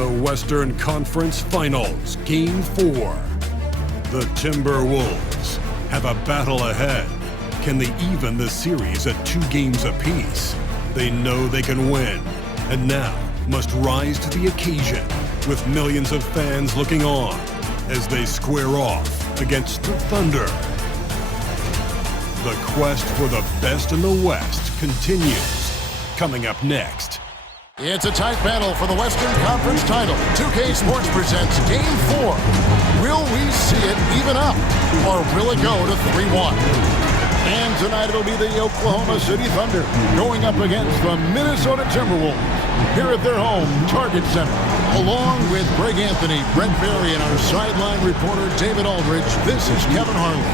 The Western Conference Finals, Game 4. The Timberwolves have a battle ahead. Can they even the series at 2 games apiece? They know they can win, and now must rise to the occasion with millions of fans looking on as they square off against the Thunder. The quest for the best in the West continues. Coming up next. It's a tight battle for the Western Conference title. 2K Sports presents Game 4. Will we see it even up, or will it go to 3-1? And tonight it'll be the Oklahoma City Thunder going up against the Minnesota Timberwolves here at their home Target Center. Along with Greg Anthony, Brent Berry, and our sideline reporter David Aldridge, this is Kevin Harlan.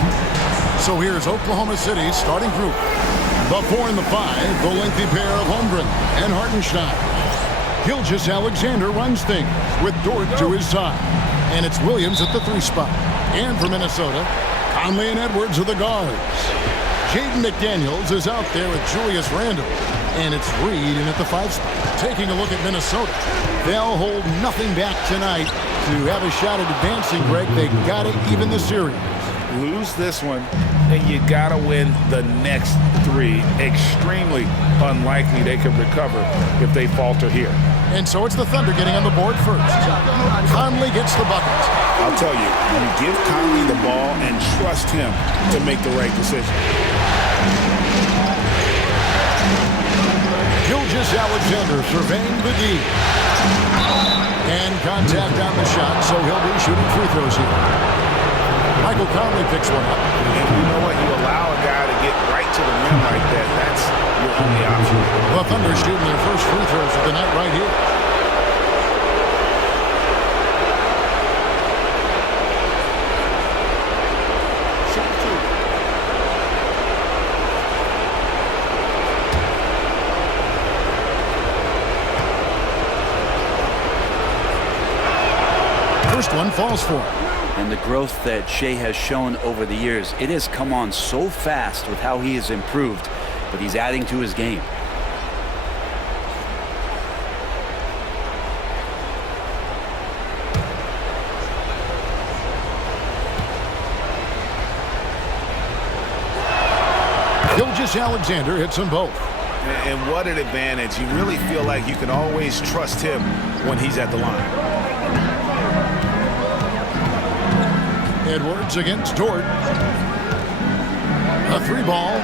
So here's Oklahoma City's starting group. The 4 and the 5, the lengthy pair of Holmgren and Hartenstein. Gilgeous-Alexander runs things with Dort to his side. And it's Williams at the 3 spot. And for Minnesota, Conley and Edwards are the guards. Jaden McDaniels is out there with Julius Randle. And it's Reed in at the 5 spot. Taking a look at Minnesota. They'll hold nothing back tonight to have a shot at advancing, Greg. They got to even the series. Lose this one, and you got to win the next 3. Extremely unlikely they can recover if they falter here. And so it's the Thunder getting on the board first. Conley gets the bucket. I'll tell you give Conley the ball and trust him to make the right decision. Gilgeous-Alexander surveying the D. And contact on the shot, so he'll be shooting free throws here. Michael Conley picks one up. And you know what? You allow a guy to get right to the rim like that. That's your only option. The Thunder shooting their first free throws of the night right here. First one falls for him. And the growth that Shea has shown over the years, it has come on so fast with how he has improved, but he's adding to his game. Gilgeous-Alexander hits them both. And what an advantage. You really feel like you can always trust him when he's at the line. Edwards against Dort. A 3-ball.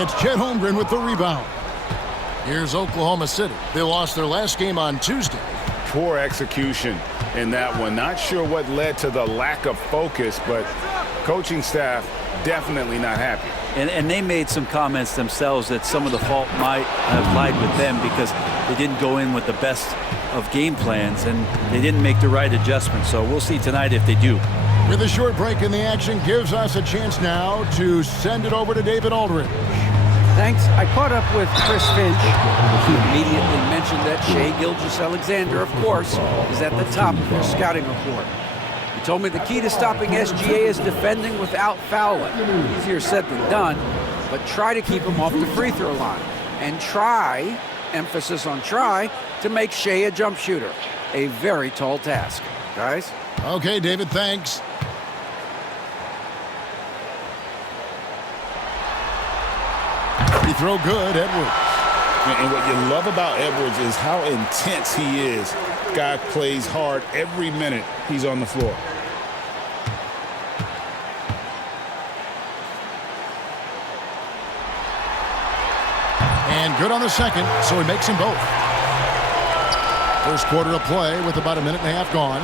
It's Chet Holmgren with the rebound. Here's Oklahoma City. They lost their last game on Tuesday. Poor execution in that one. Not sure what led to the lack of focus, but coaching staff definitely not happy. And they made some comments themselves that some of the fault might have lied with them because they didn't go in with the best of game plans and they didn't make the right adjustments. So we'll see tonight if they do. With a short break in the action gives us a chance now to send it over to David Aldridge. Thanks. I caught up with Chris Finch. He immediately mentioned that Shea Gilgeous-Alexander, of course, is at the top of their scouting report. He told me the key to stopping SGA is defending without fouling. Easier said than done, but try to keep him off the free throw line. And try, emphasis on try, to make Shea a jump shooter. A very tall task. Guys? Okay, David, thanks. Free throw good, Edwards. And what you love about Edwards is how intense he is. Guy plays hard every minute he's on the floor. And good on the second, so he makes them both. First quarter of play with about a minute and a half gone.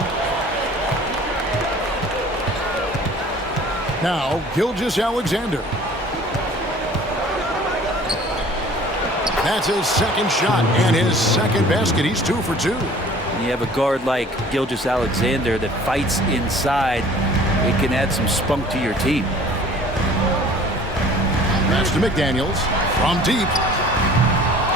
Now, Gilgeous-Alexander. That's his second shot and his second basket. He's 2 for 2. You have a guard like Gilgeous-Alexander that fights inside. It can add some spunk to your team. Pass to McDaniels from deep.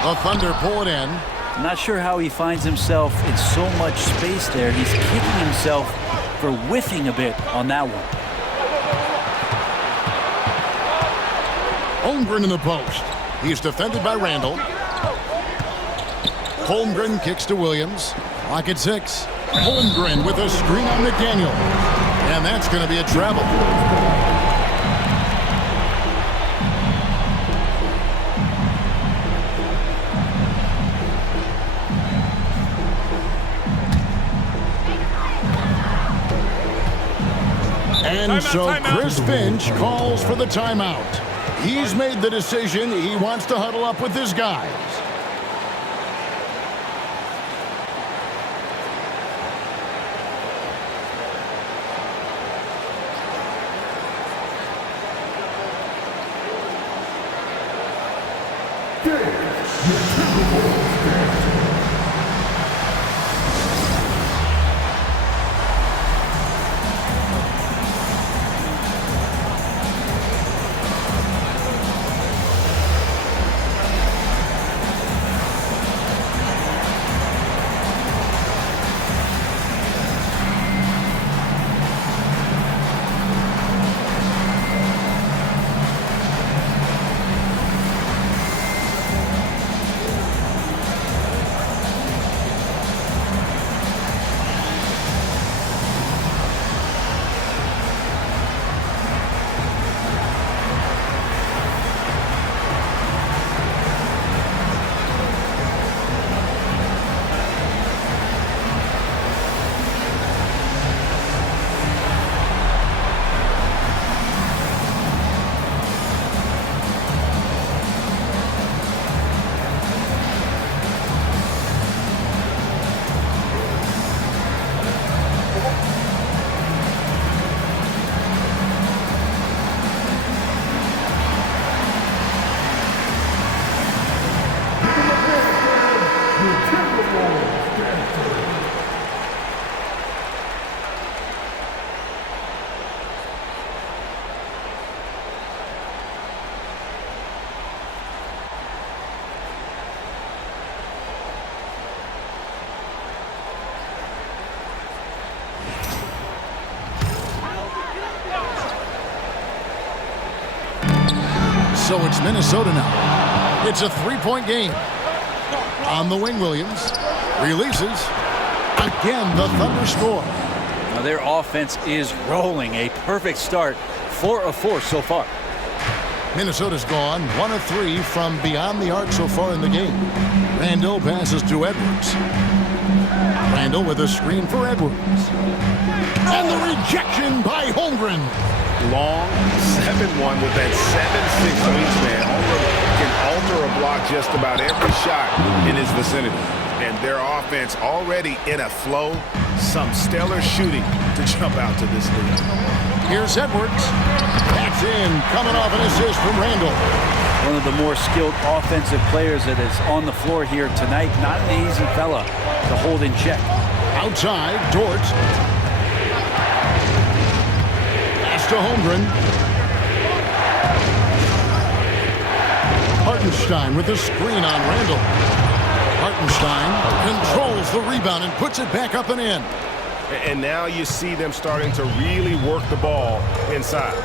The Thunder pull it in. I'm not sure how he finds himself in so much space there. He's kicking himself for whiffing a bit on that one. Holmgren in the post. He's defended by Randle. Holmgren kicks to Williams. Clock at 6. Holmgren with a screen on McDaniel. And that's going to be a travel. And so Chris Finch calls for the timeout. He's made the decision. He wants to huddle up with his guys. So it's Minnesota now. It's a three-point game. On the wing, Williams releases. Again, the Thunder score. Now their offense is rolling. A perfect start. 4 of 4 so far. Minnesota's gone 1 of 3 from beyond the arc so far in the game. Randall passes to Edwards. Randall with a screen for Edwards. And the rejection by Holmgren. Long 7-1 with that 7'6" wingspan. Holmgren can alter a block just about every shot in his vicinity. And their offense already in a flow. Some stellar shooting to jump out to this lead. Here's Edwards. That's in. Coming off an assist from Randall. One of the more skilled offensive players that is on the floor here tonight. Not an easy fella to hold in check. Outside, Dort. Pass to Holmgren. Hartenstein with the screen on Randall. Hartenstein controls the rebound and puts it back up and in. And now you see them starting to really work the ball inside.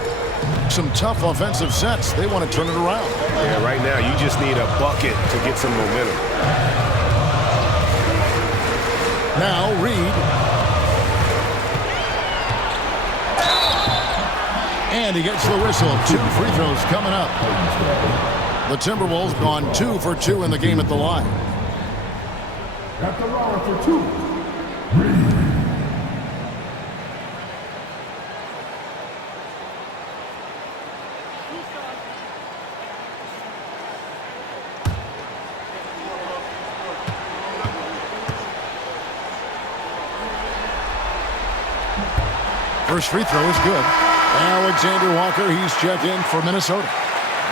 Some tough offensive sets. They want to turn it around. Yeah, right now you just need a bucket to get some momentum. Now Reed. And he gets the whistle. 2 free throws coming up. The Timberwolves gone 2 for 2 in the game at the line. At the line for 2, Reed. First free throw is good. Alexander Walker, he's checked in for Minnesota.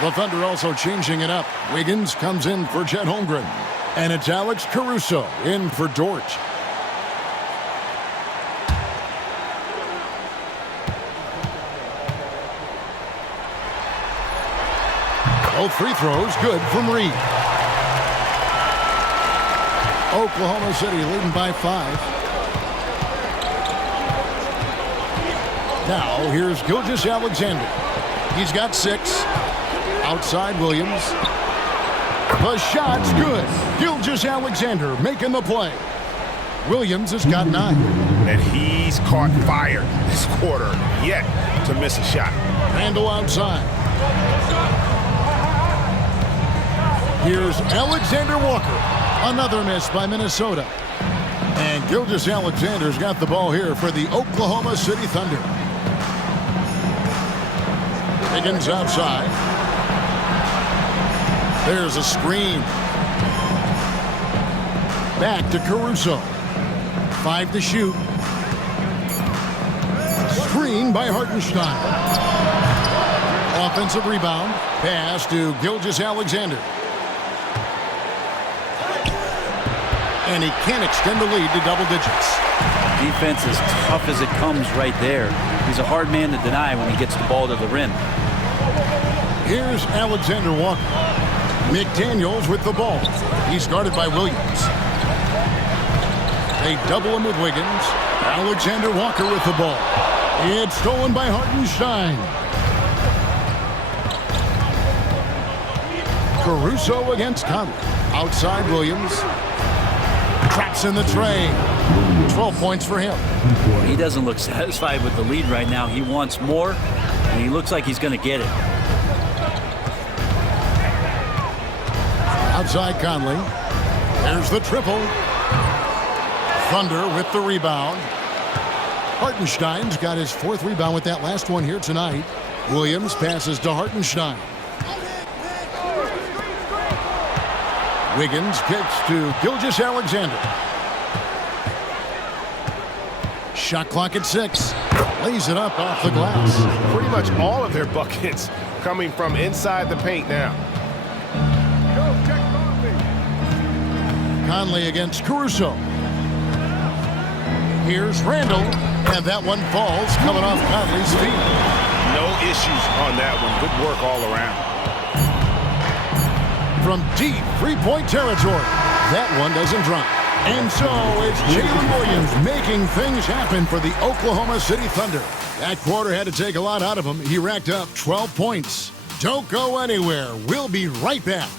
The Thunder also changing it up. Wiggins comes in for Chet Holmgren. And it's Alex Caruso in for Dort. Both free throws good from Reed. Oklahoma City leading by 5. Now, here's Gilgeous-Alexander. He's got 6. Outside, Williams. The shot's good. Gilgeous-Alexander making the play. Williams has got 9. And he's caught fire this quarter, yet to miss a shot. Randall outside. Here's Alexander Walker. Another miss by Minnesota. And Gilgeous-Alexander's got the ball here for the Oklahoma City Thunder. Higgins outside. There's a screen. Back to Caruso. 5 to shoot. Screen by Hartenstein. Offensive rebound. Pass to Gilgeous-Alexander. And he can't extend the lead to double digits. Defense is tough as it comes right there. He's a hard man to deny when he gets the ball to the rim. Here's Alexander Walker. McDaniels with the ball. He's guarded by Williams. They double him with Wiggins. Alexander Walker with the ball. It's stolen by Hartenstein. Caruso against Conley. Outside Williams. Traps in the tray. 12 points for him. He doesn't look satisfied with the lead right now. He wants more, and he looks like he's going to get it. Outside Conley. There's the triple. Thunder with the rebound. Hartenstein's got his 4th rebound with that last one here tonight. Williams passes to Hartenstein. Wiggins kicks to Gilgeous-Alexander. Shot clock at 6. Lays it up off the glass. Pretty much all of their buckets coming from inside the paint now. Conley against Caruso. Here's Randall. And that one falls coming off Conley's feet. No issues on that one. Good work all around. From deep three-point territory. That one doesn't drop. And so it's Jalen Williams making things happen for the Oklahoma City Thunder. That quarter had to take a lot out of him. He racked up 12 points. Don't go anywhere. We'll be right back.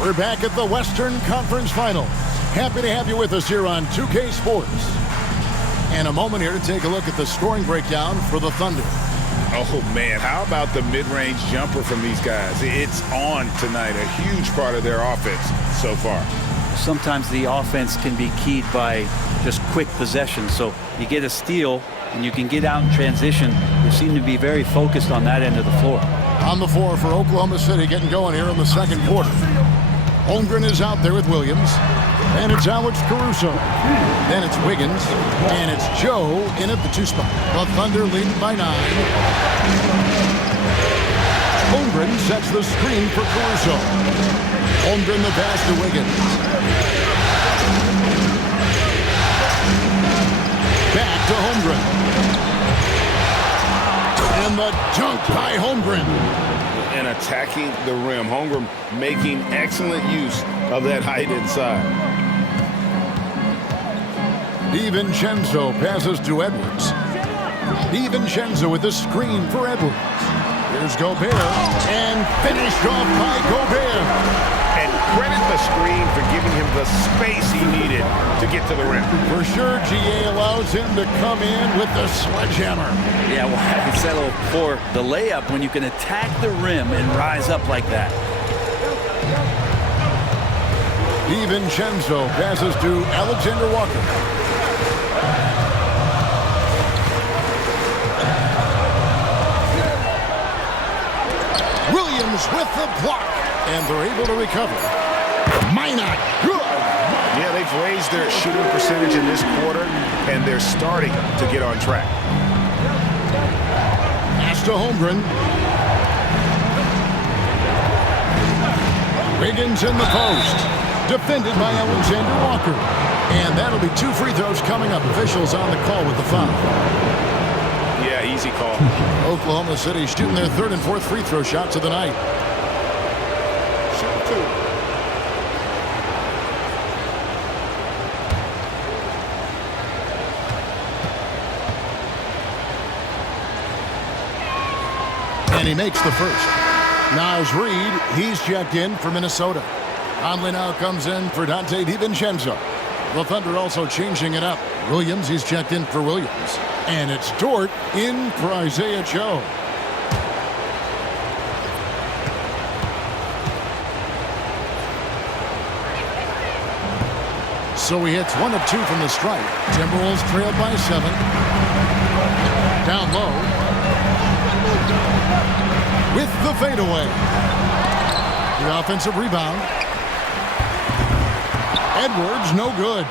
We're back at the Western Conference Finals. Happy to have you with us here on 2K Sports. And a moment here to take a look at the scoring breakdown for the Thunder. Oh, man, how about the mid-range jumper from these guys? It's on tonight, a huge part of their offense so far. Sometimes the offense can be keyed by just quick possession. So you get a steal and you can get out in transition. They seem to be very focused on that end of the floor. On the floor for Oklahoma City, getting going here in the second quarter. Holmgren is out there with Williams. And it's Alex Caruso. Then it's Wiggins. And it's Joe in at the 2 spot. The Thunder leading by 9. Holmgren sets the screen for Caruso. Holmgren the pass to Wiggins. Back to Holmgren. And the dunk by Holmgren. And attacking the rim. Holmgren making excellent use of that height inside. DiVincenzo passes to Edwards. DiVincenzo with the screen for Edwards. Here's Gobert. And finished off by Gobert. And credit the screen for giving him the space he needed to get to the rim. For sure, GA allows him to come in with the sledgehammer. Yeah, well, I settle for the layup when you can attack the rim and rise up like that. DiVincenzo passes to Alexander Walker. Williams with the block. And they're able to recover. Minot, good. Yeah, they've raised their shooting percentage in this quarter, and they're starting to get on track. Pass to Holmgren. Wiggins in the post. Defended by Alexander Walker. And that'll be 2 free throws coming up. Officials on the call with the foul. call. Oklahoma City shooting their third and fourth free throw shots of the night. Shoot 2. And he makes the first. Niles Reed, he's checked in for Minnesota. Conley now comes in for Dante DiVincenzo. The Thunder also changing it up. Williams, he's checked in for Williams. And it's Dort in for Isaiah Joe. So he hits 1 of 2 from the stripe. Timberwolves trailed by 7. Down low. With the fadeaway. The offensive rebound. Edwards, no good.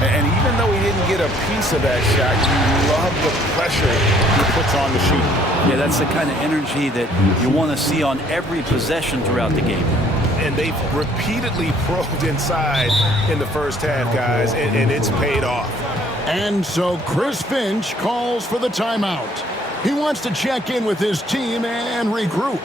And even though he didn't get a piece of that shot, you love the pressure he puts on the shooter. Yeah, that's the kind of energy that you want to see on every possession throughout the game. And they've repeatedly probed inside in the first half, guys, and it's paid off. And so Chris Finch calls for the timeout. He wants to check in with his team and regroup.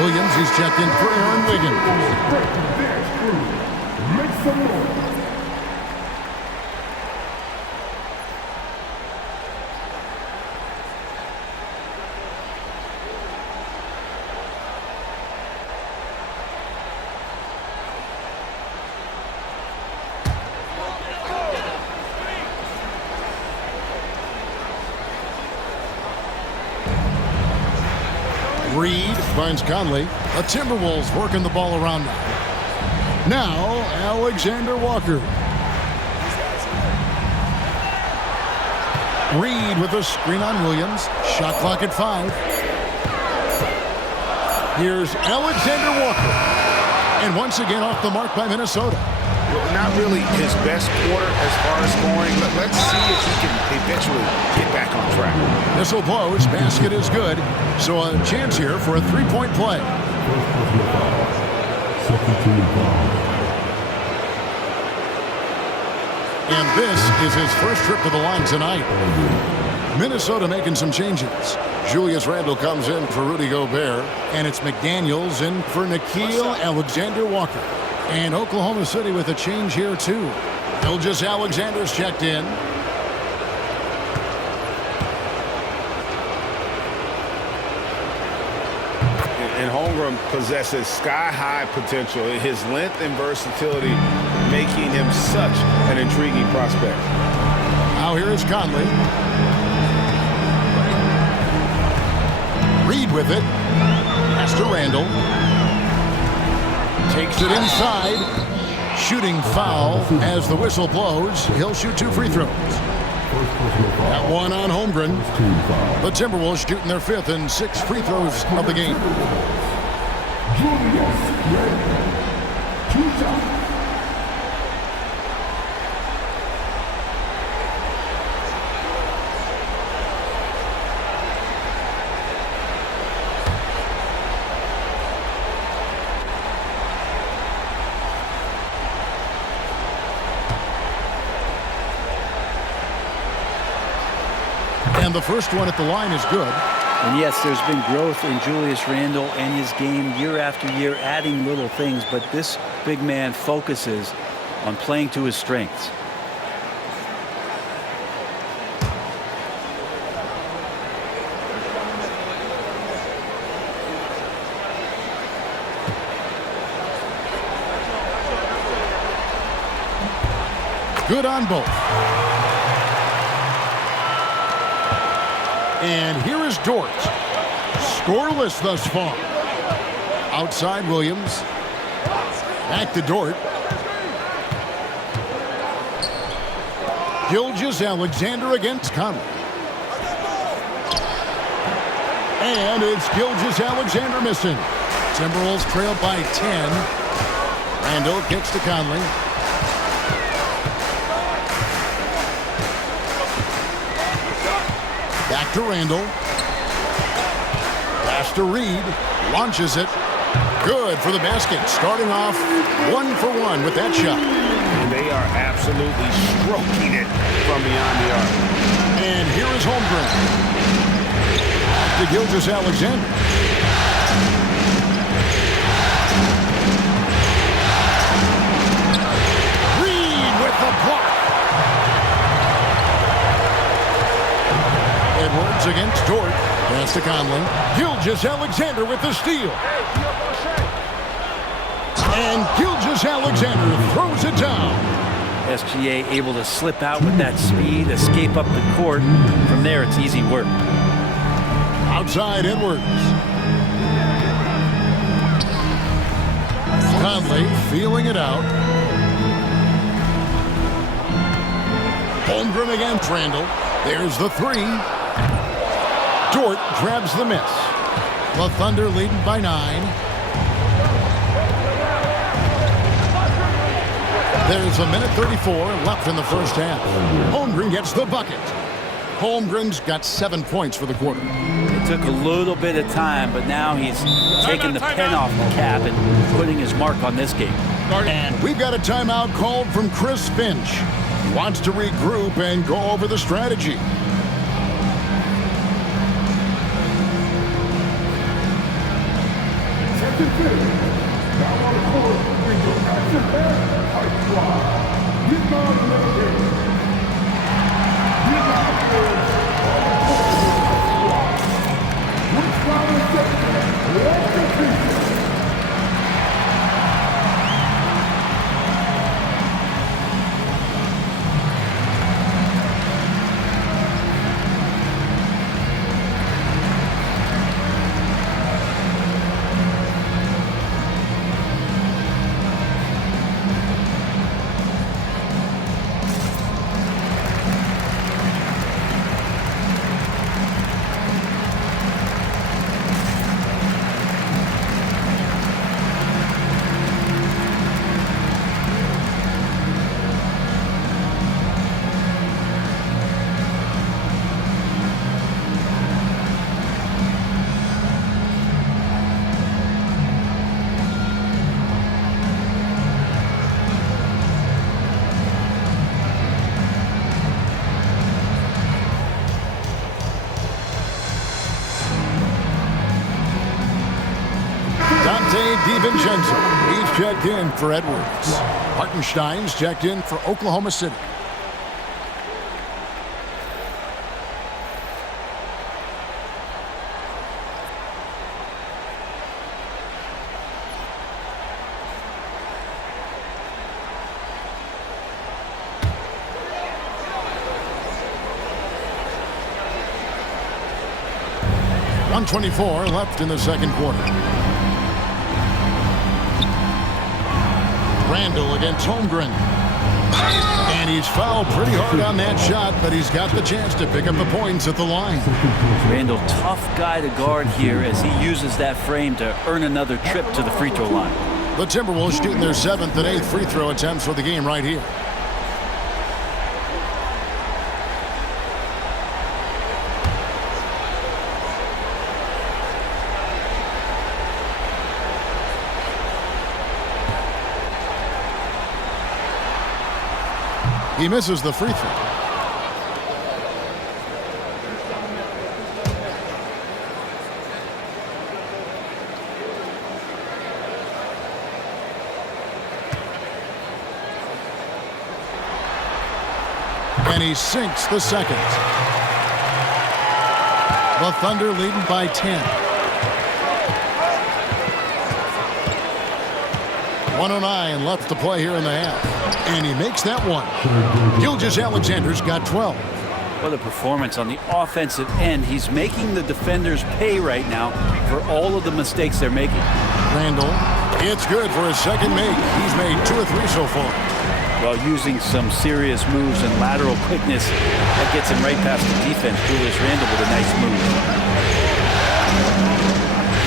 Williams, he's checked in for Aaron Wiggins. Make some noise. Reed finds Conley. The Timberwolves working the ball around now. Now, Alexander Walker. Reed with a screen on Williams. Shot clock at 5. Here's Alexander Walker. And once again off the mark by Minnesota. Not really his best quarter as far as scoring, but let's see if he can eventually get back on track. Whistle blows. Basket is good. So a chance here for a three-point play. Second team foul. And this is his first trip to the line tonight. Minnesota making some changes. Julius Randle comes in for Rudy Gobert, and it's McDaniels in for Nickeil Alexander-Walker. And Oklahoma City with a change here, too. Ilgis Alexander's checked in. And Holmgren possesses sky-high potential. His length and versatility making him such an intriguing prospect. Now here is Conley. Reed with it. Pass to Randle. Takes it inside. Shooting foul as the whistle blows. He'll shoot 2 free throws. That one on Holmgren. The Timberwolves shooting their 5th and 6th free throws of the game. Julius Randle. 2 shots. And the first one at the line is good. And yes, there's been growth in Julius Randle and his game year after year, adding little things, but this big man focuses on playing to his strengths. Good on both. And here is Dort. Scoreless thus far. Outside Williams. Back to Dort. Gilgeous-Alexander against Conley. And it's Gilgeous-Alexander missing. Timberwolves trail by 10. Randle kicks to Conley. Back to Randle. Pass to Reed. Launches it. Good for the basket. Starting off 1 for 1 with that shot. They are absolutely stroking it from beyond the arc. And here is Holmgren. Back to Gilgeous-Alexander. Reed with the block. Edwards against Dort. Pass to Conley. Gilgeous-Alexander with the steal. And Gilgeous-Alexander throws it down. SGA able to slip out with that speed, escape up the court. From there, it's easy work. Outside Edwards. Conley feeling it out. Holmgren against Randle. There's the three. Dort grabs the miss. The Thunder leading by 9. There's a minute 34 left in the first half. Holmgren gets the bucket. Holmgren's got 7 points for the quarter. It took a little bit of time, but now he's taking the pen off the cap and putting his mark on this game. And we've got a timeout called from Chris Finch. He wants to regroup and go over the strategy. Now on the court, bring your action back, tight squad. Get down a little bit. Get down the court. Which side is that? Walk the feet. DiVincenzo, he's checked in for Edwards. Hartenstein's checked in for Oklahoma City. .124 left in the second quarter. Randle against Holmgren. And he's fouled pretty hard on that shot, but he's got the chance to pick up the points at the line. Randle, tough guy to guard here as he uses that frame to earn another trip to the free throw line. The Timberwolves shooting their 7th and 8th free throw attempts for the game right here. He misses the free throw. And he sinks the second. The Thunder leading by 10. 1:09 left to play here in the half. And he makes that one. Gilgeous-Alexander's got 12. What a performance on the offensive end. He's making the defenders pay right now for all of the mistakes they're making. Randall, it's good for his second make. He's made 2 or 3 so far. While using some serious moves and lateral quickness, that gets him right past the defense. Julius Randle with a nice move.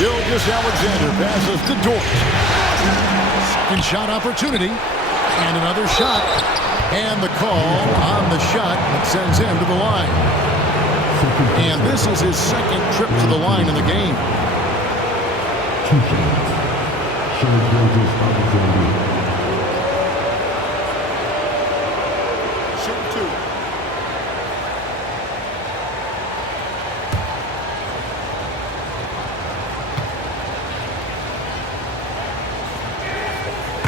Gilgeous-Alexander passes to Dort. Second shot opportunity. And another shot. And the call on the shot that sends him to the line. And this is his second trip to the line in the game. 2 shots. Shai Gilgeous-Alexander. Shoot 2.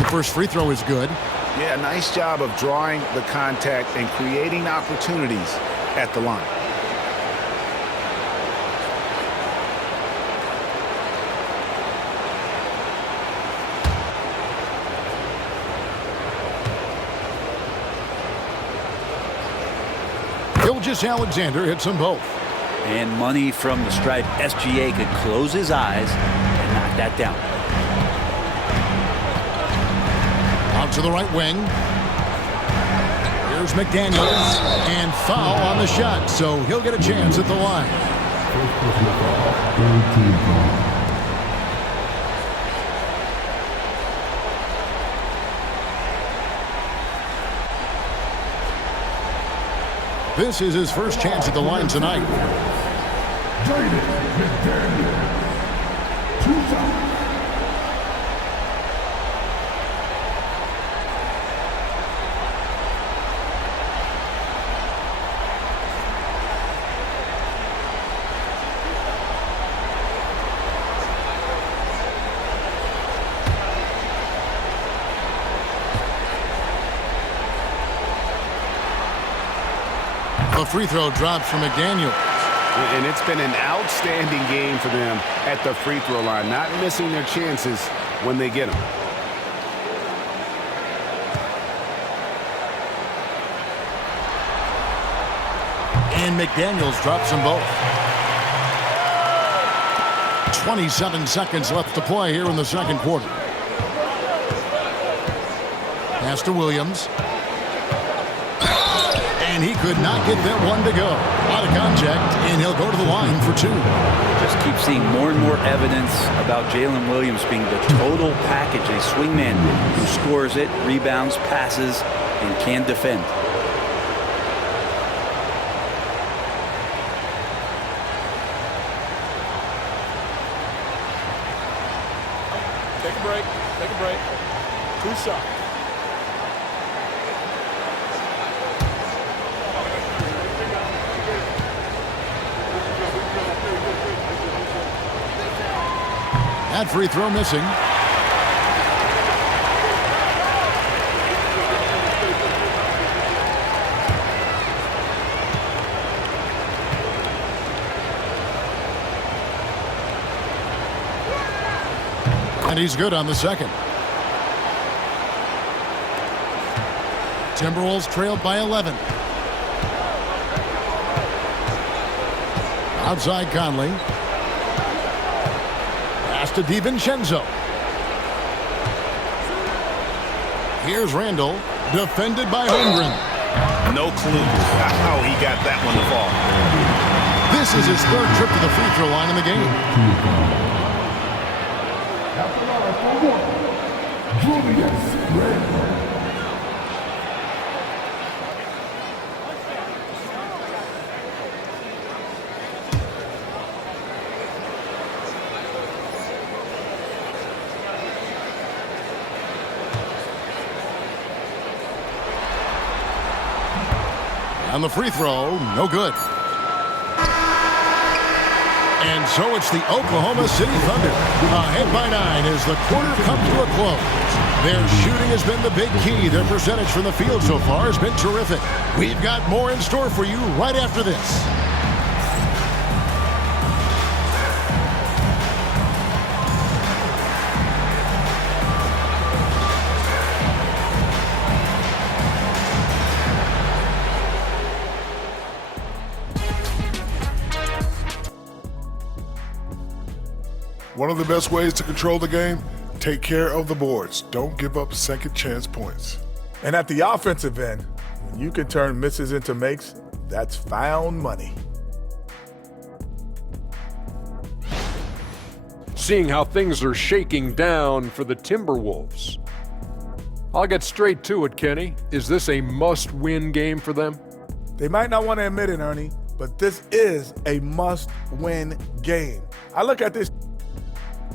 The first free throw is good. Yeah, nice job of drawing the contact and creating opportunities at the line. Gilgeous-Alexander hits them both. And money from the stripe. SGA could close his eyes and knock that down. Out to the right wing. Here's McDaniels. And foul on the shot, so he'll get a chance at the line. First personal foul. Third team foul. This is his first chance at the line tonight. Jaden McDaniel. 2 shots. The free throw drops from McDaniels. And it's been an outstanding game for them at the free throw line, not missing their chances when they get them. And McDaniels drops them both. 27 seconds left to play here in the second quarter. Pass to Williams. And he could not get that one to go. Out of contact, and he'll go to the line for 2. Just keep seeing more and more evidence about Jalen Williams being the total package, a swingman who scores it, rebounds, passes, and can defend. Take a break. Take a break. 2 shots. That free throw missing. And he's good on the second. Timberwolves trailed by 11. Outside Conley. Pass to DiVincenzo. Here's Randall, defended by Holmgren. No clue how he got that one to fall. This is his third trip to the free throw line in the game. At the line for 1. Julius Randle. On the free throw, no good. And so it's the Oklahoma City Thunder ahead by 9 as the quarter comes to a close. Their shooting has been the big key. Their percentage from the field so far has been terrific. We've got more in store for you right after this. One of the best ways to control the game, take care of the boards. Don't give up second chance points. And at the offensive end, when you can turn misses into makes, that's found money. Seeing how things are shaking down for the Timberwolves. I'll get straight to it, Kenny. Is this a must-win game for them? They might not want to admit it, Ernie, but this is a must-win game. I look at this.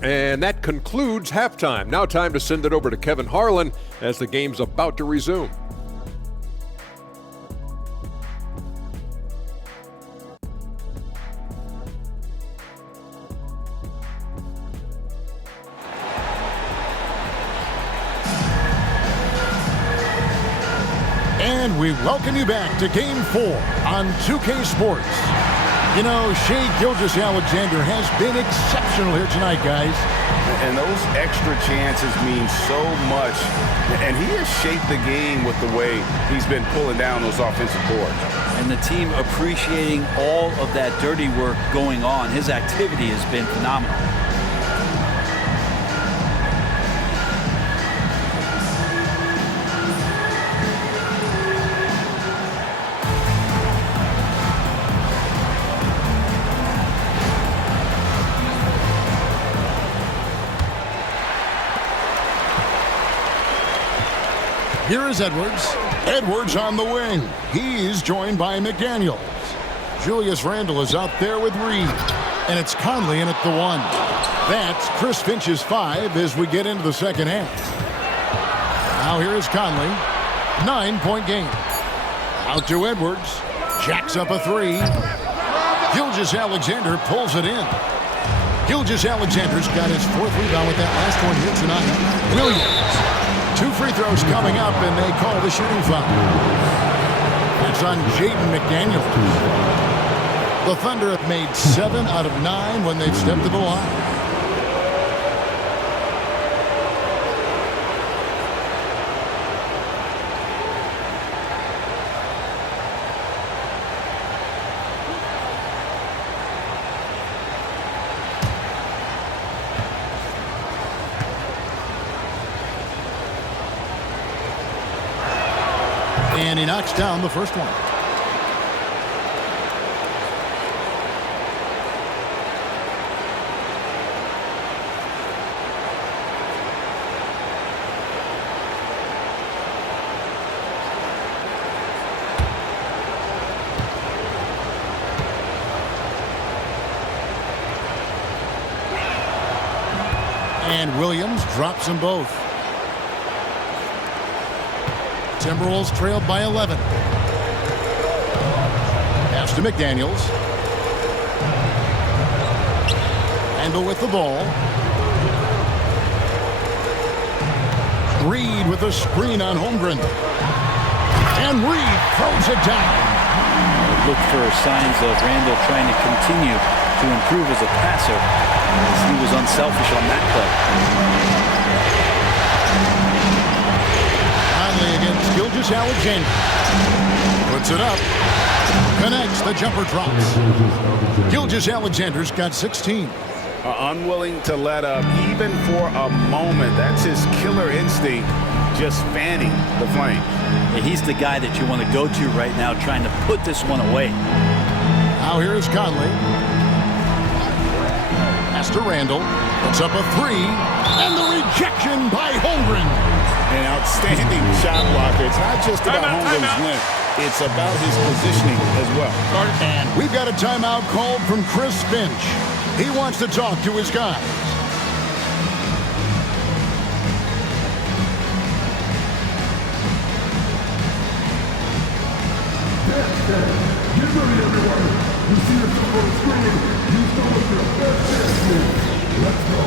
And that concludes halftime. Now time to send it over to Kevin Harlan as the game's about to resume. And we welcome you back to Game 4 on 2K Sports. You know, Shai Gilgeous-Alexander has been exceptional here tonight, guys. And those extra chances mean so much. And he has shaped the game with the way he's been pulling down those offensive boards. And the team appreciating all of that dirty work going on. His activity has been phenomenal. Here is Edwards. Edwards on the wing. He's joined by McDaniels. Julius Randle is out there with Reed. And it's Conley in at the 1. That's Chris Finch's 5 as we get into the second half. Now here is Conley. 9-point game. Out to Edwards. Jacks up a 3. Gilgeous-Alexander pulls it in. Gilgeous-Alexander's got his 4th rebound with that last one here tonight. Williams. 2 free throws coming up, and they call the shooting foul. That's on Jaden McDaniels. The Thunder have made 7 out of 9 when they've stepped to the line. And he knocks down the first one. And Williams drops them both. Timberwolves trailed by 11. Pass to McDaniels. Randle with the ball. Reed with a screen on Holmgren. And Reed throws it down. Look for signs of Randle trying to continue to improve as a passer, as he was unselfish on that play. Against Gilgeous-Alexander. Puts it up. Connects. The jumper drops. Gilgeous-Alexander's got 16. Unwilling to let up even for a moment. That's his killer instinct, just fanning the flame. Yeah, he's the guy that you want to go to right now, trying to put this one away. Now here is Conley. Pass to Randle. Puts up a 3. And the rejection by Holmgren. An outstanding shot blocker. It's not just about Holmgren's length. It's about his positioning as well. And we've got a timeout called from Chris Finch. He wants to talk to his guys. Get ready, everyone. You see yourself on the screen. You saw what your best chance is. Let's go.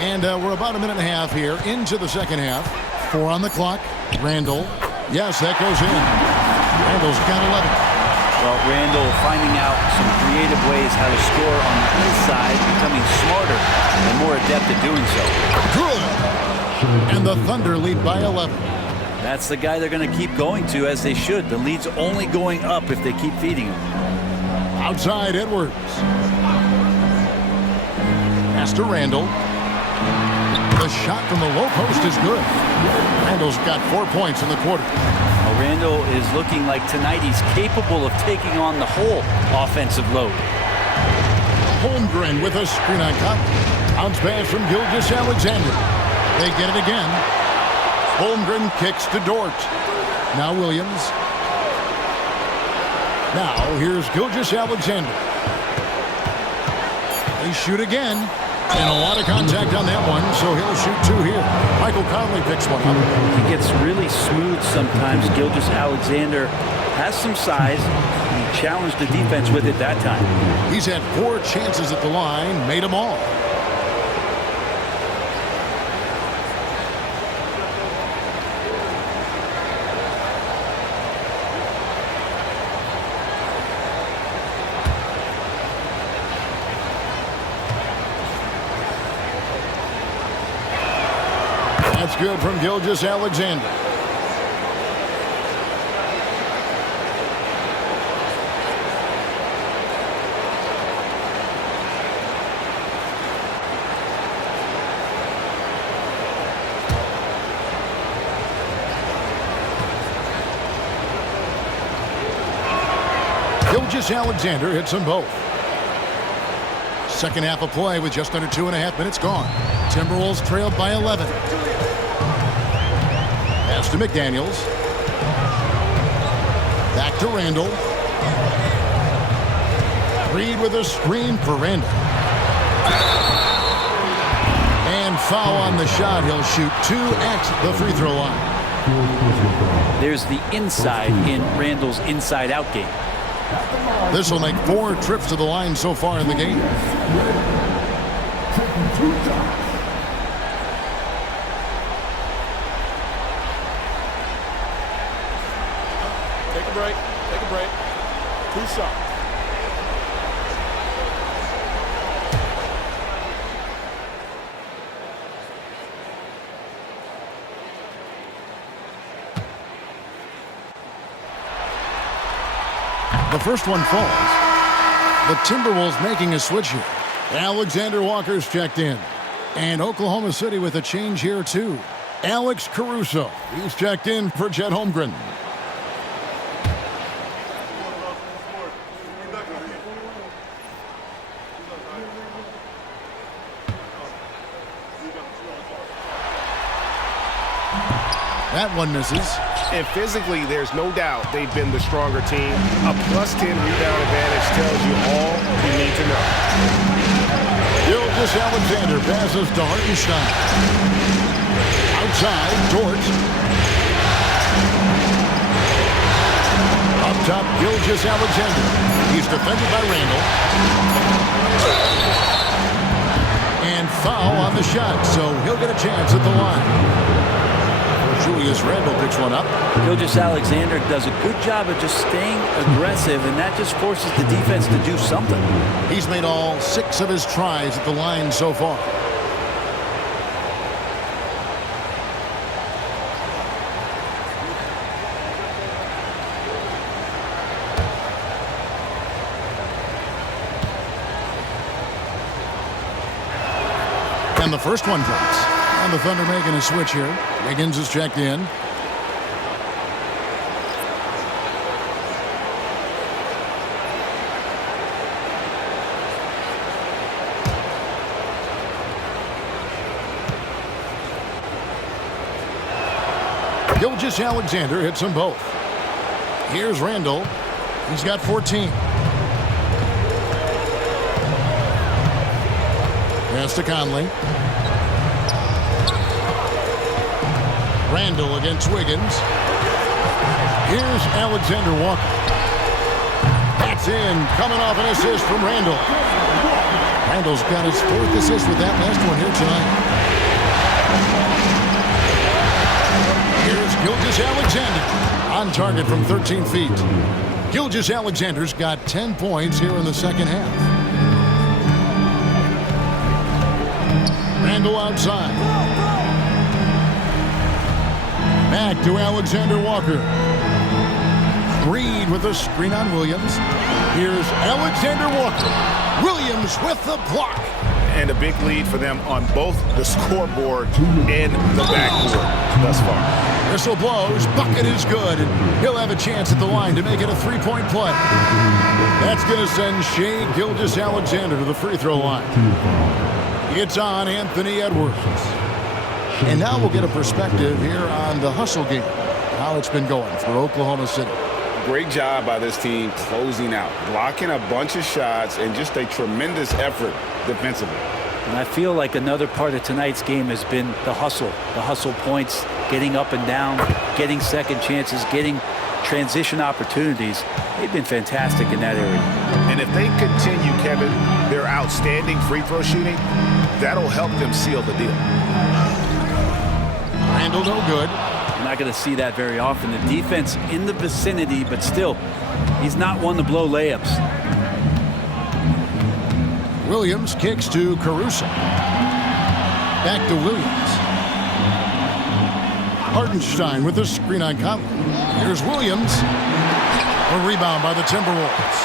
And we're about a minute and a half here into the second half. 4 on the clock. Randall. Yes, that goes in. Randall's got 11. Well, Randall finding out some creative ways how to score on the inside, becoming smarter and more adept at doing so. Good. And the Thunder lead by 11. That's the guy they're going to keep going to, as they should. The lead's only going up if they keep feeding him. Outside Edwards. Pass to Randall. The shot from the low post is good. Randall's got 4 points in the quarter. Well, Randall is looking like tonight he's capable of taking on the whole offensive load. Holmgren with a screen on top. Bounce pass from Gilgeous-Alexander. They get it again. Holmgren kicks to Dort. Now Williams. Now here's Gilgeous-Alexander. They shoot again. And a lot of contact on that one, so he'll shoot 2 here. Michael Conley picks one up. He gets really smooth sometimes. Gilgeous-Alexander has some size. He challenged the defense with it that time. He's had 4 chances at the line, made them all. That's good from Gilgeous-Alexander. Gilgeous-Alexander hits them both. Second half of play with just under 2.5 minutes gone. Timberwolves trailed by 11. Pass to McDaniels. Back to Randall. Reed with a screen for Randall. And foul on the shot. He'll shoot 2 at the free throw line. There's the inside in Randall's inside-out game. This will make 4 trips to the line so far in the game. Taking 2 shots. Take a break. Take a break. 2 shots. The first one falls. The Timberwolves making a switch here. Alexander Walker's checked in. And Oklahoma City with a change here too. Alex Caruso. He's checked in for Chet Holmgren. That one misses. And physically, there's no doubt they've been the stronger team. A +10 rebound advantage tells you all you need to know. Gilgeous-Alexander passes to Hartenstein. Outside, Dort. Up top, Gilgeous-Alexander. He's defended by Randall. And foul on the shot, so he'll get a chance at the line. Julius Randle picks one up. Gilgeous-Alexander does a good job of just staying aggressive, and that just forces the defense to do something. He's made all 6 of his tries at the line so far. And the first one drops. And the Thunder making a switch here. Wiggins is checked in. Gilgeous-Alexander hits them both. Here's Randall. He's got 14. Pass to Conley. Randall against Wiggins. Here's Alexander Walker. That's in, coming off an assist from Randall. Randall's got his 4th assist with that last one here tonight. Here's Gilgeous-Alexander on target from 13 feet. Gilgeous-Alexander's got 10 points here in the second half. Randall outside. Back to Alexander Walker. Reed with a screen on Williams. Here's Alexander Walker. Williams with the block. And a big lead for them on both the scoreboard and the backboard thus far. Whistle blows. Bucket is good. And he'll have a chance at the line to make it a three-point play. That's going to send Shai Gilgeous-Alexander to the free throw line. It's on Anthony Edwards. And now we'll get a perspective here on the hustle game. How it's been going for Oklahoma City. Great job by this team closing out, blocking a bunch of shots, and just a tremendous effort defensively. And I feel like another part of tonight's game has been the hustle points, getting up and down, getting second chances, getting transition opportunities. They've been fantastic in that area. And if they continue, Kevin, their outstanding free throw shooting, that'll help them seal the deal. Randall no good. You're not going to see that very often. The defense in the vicinity, but still, he's not one to blow layups. Williams kicks to Caruso. Back to Williams. Hartenstein with the screen on Conley. Here's Williams. A rebound by the Timberwolves.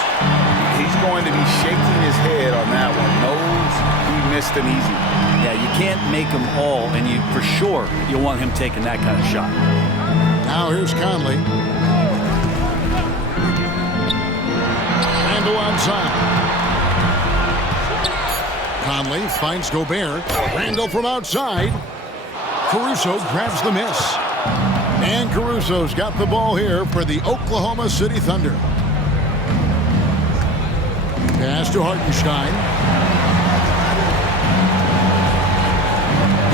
He's going to be shaking his head on that one. Knows he missed an easy one. Yeah, you can't make them all, and you for sure you'll want him taking that kind of shot. Now here's Conley. Randall outside. Conley finds Gobert. Randall from outside. Caruso grabs the miss. And Caruso's got the ball here for the Oklahoma City Thunder. Pass to Hartenstein.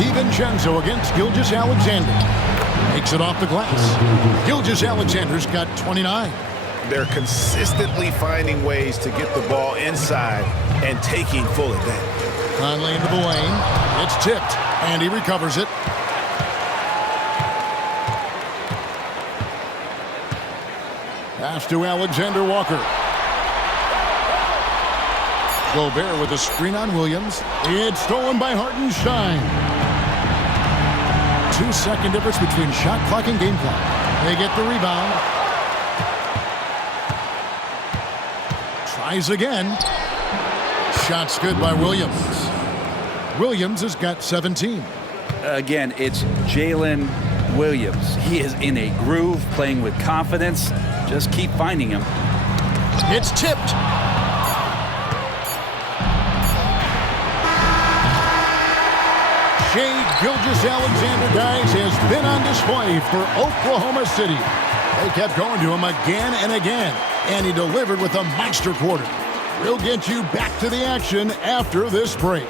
DiVincenzo against Gilgeous-Alexander. Takes it off the glass. Gilgeous-Alexander's got 29. They're consistently finding ways to get the ball inside and taking full advantage. Conley into the lane. It's tipped, and he recovers it. Pass to Alexander Walker. Gobert with a screen on Williams. It's stolen by Hartenstein. 2-second difference between shot clock and game clock. They get the rebound. Tries again. Shot's good by Williams. Williams has got 17. Again, it's Jalen Williams. He is in a groove, playing with confidence. Just keep finding him. It's tipped. Shai Gilgeous-Alexander, guys, has been on display for Oklahoma City. They kept going to him again and again, and he delivered with a monster quarter. We'll get you back to the action after this break.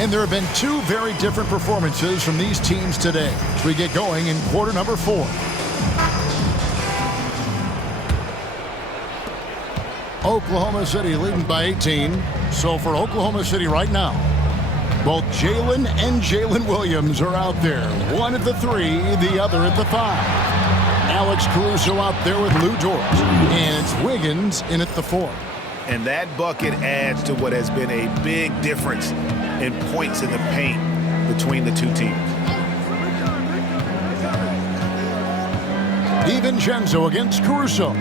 And there have been two very different performances from these teams today as we get going in quarter number 4. Oklahoma City leading by 18. So for Oklahoma City right now, both Jalen and Jalen Williams are out there. One at the 3, the other at the 5. Alex Caruso out there with Lou Dort. And it's Wiggins in at the 4. And that bucket adds to what has been a big difference in points in the paint between the two teams. DiVincenzo against Caruso.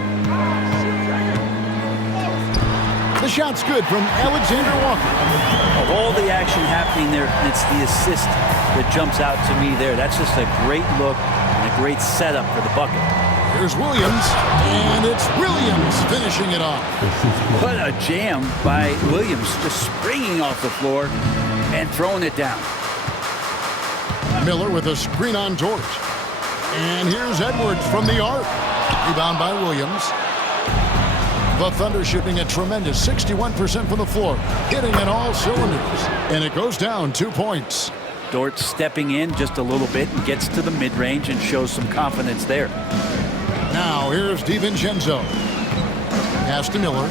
The shot's good from Alexander Walker. Of all the action happening there, it's the assist that jumps out to me there. That's just a great look and a great setup for the bucket. Here's Williams, and it's Williams finishing it off. What a jam by Williams, just springing off the floor and throwing it down. Miller with a screen on George. And here's Edwards from the arc. Rebound by Williams. The Thunder shooting a tremendous 61% from the floor, hitting in all cylinders. And it goes down 2 points. Dort stepping in just a little bit and gets to the mid-range and shows some confidence there. Now here's DiVincenzo. Pass to Miller.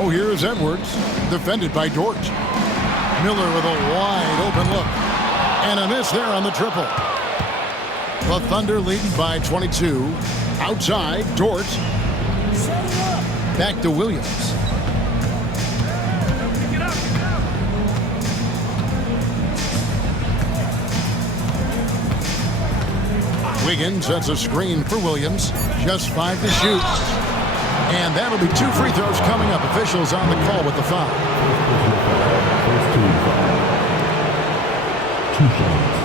Now here's Edwards, defended by Dort. Miller with a wide open look. And a miss there on the triple. The Thunder leading by 22. Outside, Dort. Back to Williams. Wiggins sets a screen for Williams. Just 5 to shoot. And that'll be 2 free throws coming up. Officials on the call with the foul. First team foul. 2 shots.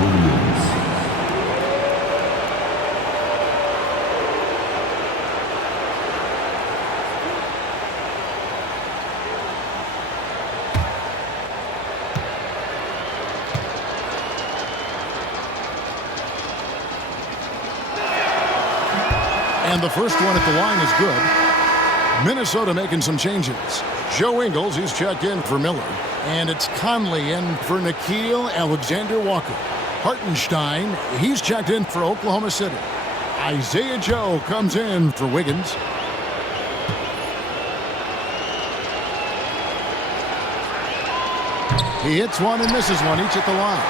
Williams. And the first one at the line is good. Minnesota making some changes. Joe Ingles, he's checked in for Miller. And it's Conley in for Nickeil Alexander-Walker. Hartenstein, he's checked in for Oklahoma City. Isaiah Joe comes in for Wiggins. He hits one and misses one, each at the line.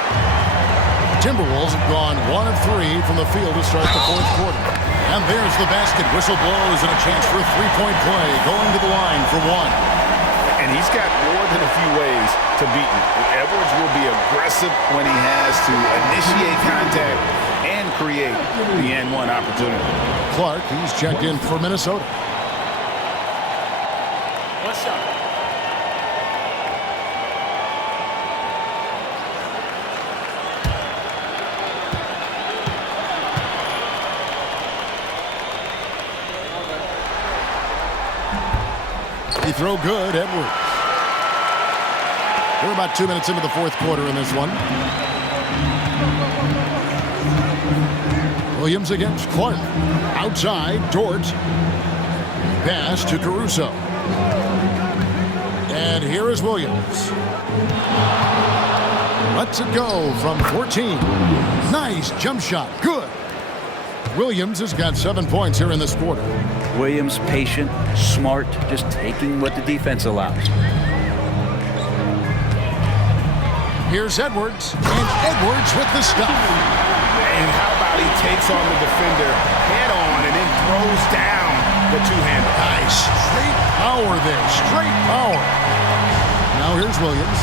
Timberwolves have gone 1 of 3 from the field to start the fourth quarter. And there's the basket. Whistle blows and a chance for a three-point play. Going to the line for 1. And he's got more than a few ways to beat him. Edwards will be aggressive when he has to initiate contact and create the N1 opportunity. Clark, he's checked in for Minnesota. One shot. He throw good, Edwards. We're about 2 minutes into the fourth quarter in this one. Williams against Clark. Outside, Dort. Pass to Caruso. And here is Williams. Lets it go from 14. Nice jump shot. Good. Williams has got 7 points here in this quarter. Williams, patient, smart, just taking what the defense allows. Here's Edwards, and Edwards with the stop. And how about he takes on the defender head on and then throws down the two-hander. Nice. Straight power there. Straight power. Now here's Williams.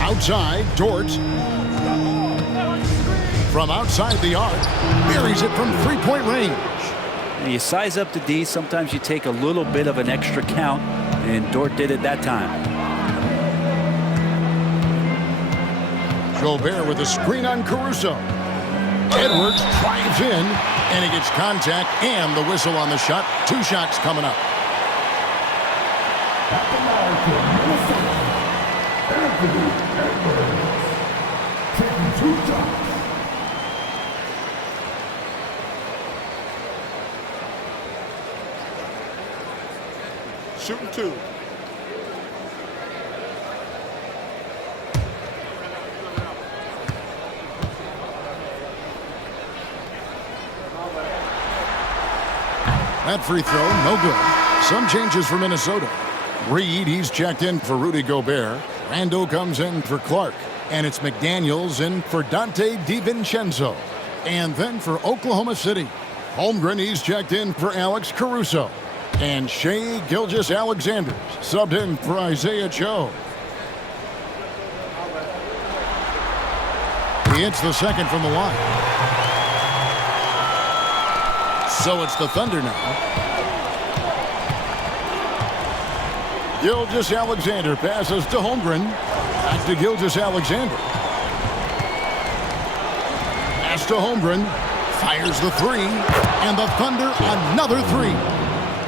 Outside, Dort. From outside the arc, buries it from three-point range. And you size up the D, sometimes you take a little bit of an extra count, and Dort did it that time. Gobert with a screen on Caruso. Edwards drives in, and he gets contact and the whistle on the shot. 2 shots coming up. At the line for Minnesota, Anthony Edwards. Taking 2 shots. Shooting 2. That free throw, no good. Some changes for Minnesota. Reed, he's checked in for Rudy Gobert. Randall comes in for Clark. And it's McDaniels in for Dante DiVincenzo. And then for Oklahoma City, Holmgren, he's checked in for Alex Caruso. And Shai Gilgeous-Alexander subbed in for Isaiah Joe. He hits the second from the line. So it's the Thunder now. Gilgeous-Alexander passes to Holmgren. Back to Gilgeous-Alexander. Pass to Holmgren. Fires the 3. And the Thunder another 3.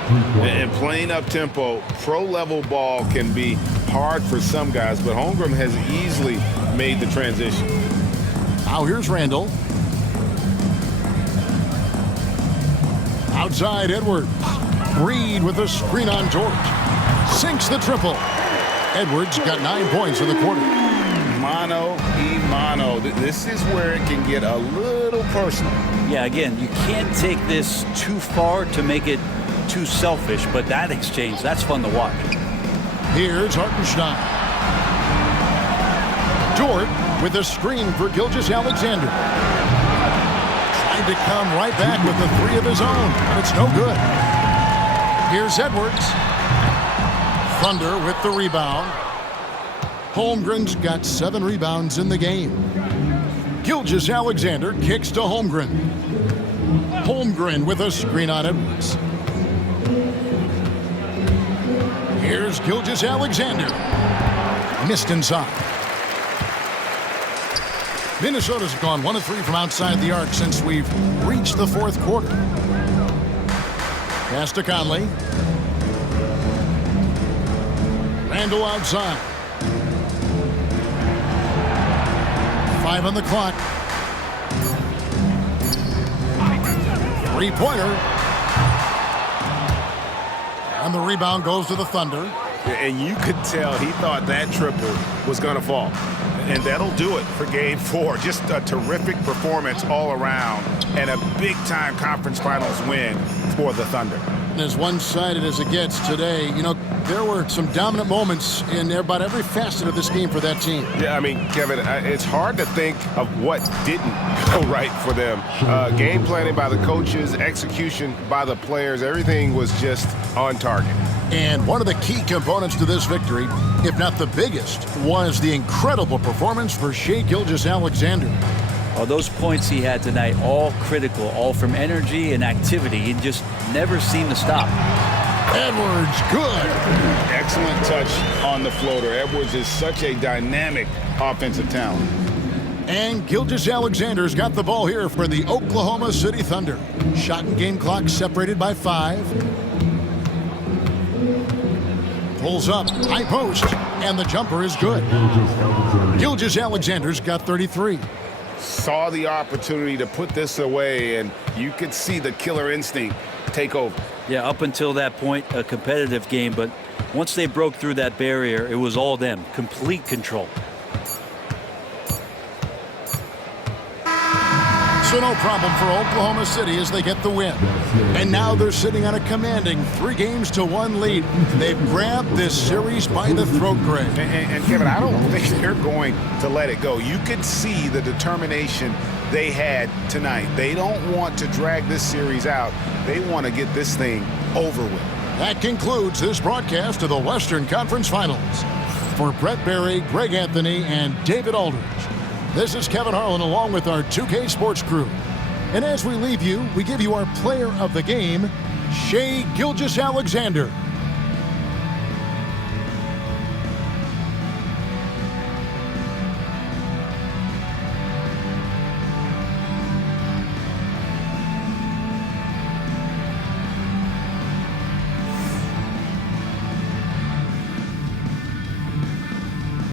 And playing up tempo, pro-level ball can be hard for some guys, but Holmgren has easily made the transition. Now here's Randall. Outside Edwards. Reed with a screen on George. Sinks the triple. Edwards got 9 points in the quarter. Mano-a-mano So this is where it can get a little personal. Yeah, again, you can't take this too far to make it too selfish, but that exchange, that's fun to watch. Here's Hartenstein. Dort with a screen for Gilgeous-Alexander. Trying to come right back with the three of his own, but it's no good. Here's Edwards. Thunder with the rebound. Holmgren's got 7 rebounds in the game. Gilgeous-Alexander kicks to Holmgren. Holmgren with a screen on Edwards. Here's Gilgeous-Alexander. Missed inside. Minnesota's gone 1 of 3 from outside the arc since we've reached the fourth quarter. Pass to Conley. Randall outside. 5 on the clock. 3-pointer. And the rebound goes to the Thunder. And you could tell he thought that triple was going to fall. And that'll do it for Game 4. Just a terrific performance all around and a big-time conference finals win for the Thunder. And as one-sided as it gets today, you know, there were some dominant moments in about every facet of this game for that team. Yeah, I mean, Kevin, it's hard to think of what didn't go right for them. Game planning by the coaches, execution by the players, everything was just on target. And one of the key components to this victory, if not the biggest, was the incredible performance for Shai Gilgeous-Alexander. Well, those points he had tonight, all critical, all from energy and activity. He just never seemed to stop. Edwards, good. Excellent touch on the floater. Edwards is such a dynamic offensive talent. And Gilgeous-Alexander's got the ball here for the Oklahoma City Thunder. Shot and game clock separated by 5. Pulls up, high post, and the jumper is good. Gilgeous-Alexander's got 33. Saw the opportunity to put this away, and you could see the killer instinct take over. Yeah, up until that point, a competitive game, but once they broke through that barrier, it was all them. Complete control. So no problem for Oklahoma City as they get the win. And now they're sitting on a commanding 3-1 lead. They've grabbed this series by the throat, Greg. And Kevin, I don't think they're going to let it go. You could see the determination they had tonight. They don't want to drag this series out. They want to get this thing over with. That concludes this broadcast of the Western Conference Finals. For Brett Berry, Greg Anthony, and David Aldridge, this is Kevin Harlan along with our 2K Sports crew. And as we leave you, we give you our player of the game, Shai Gilgeous-Alexander.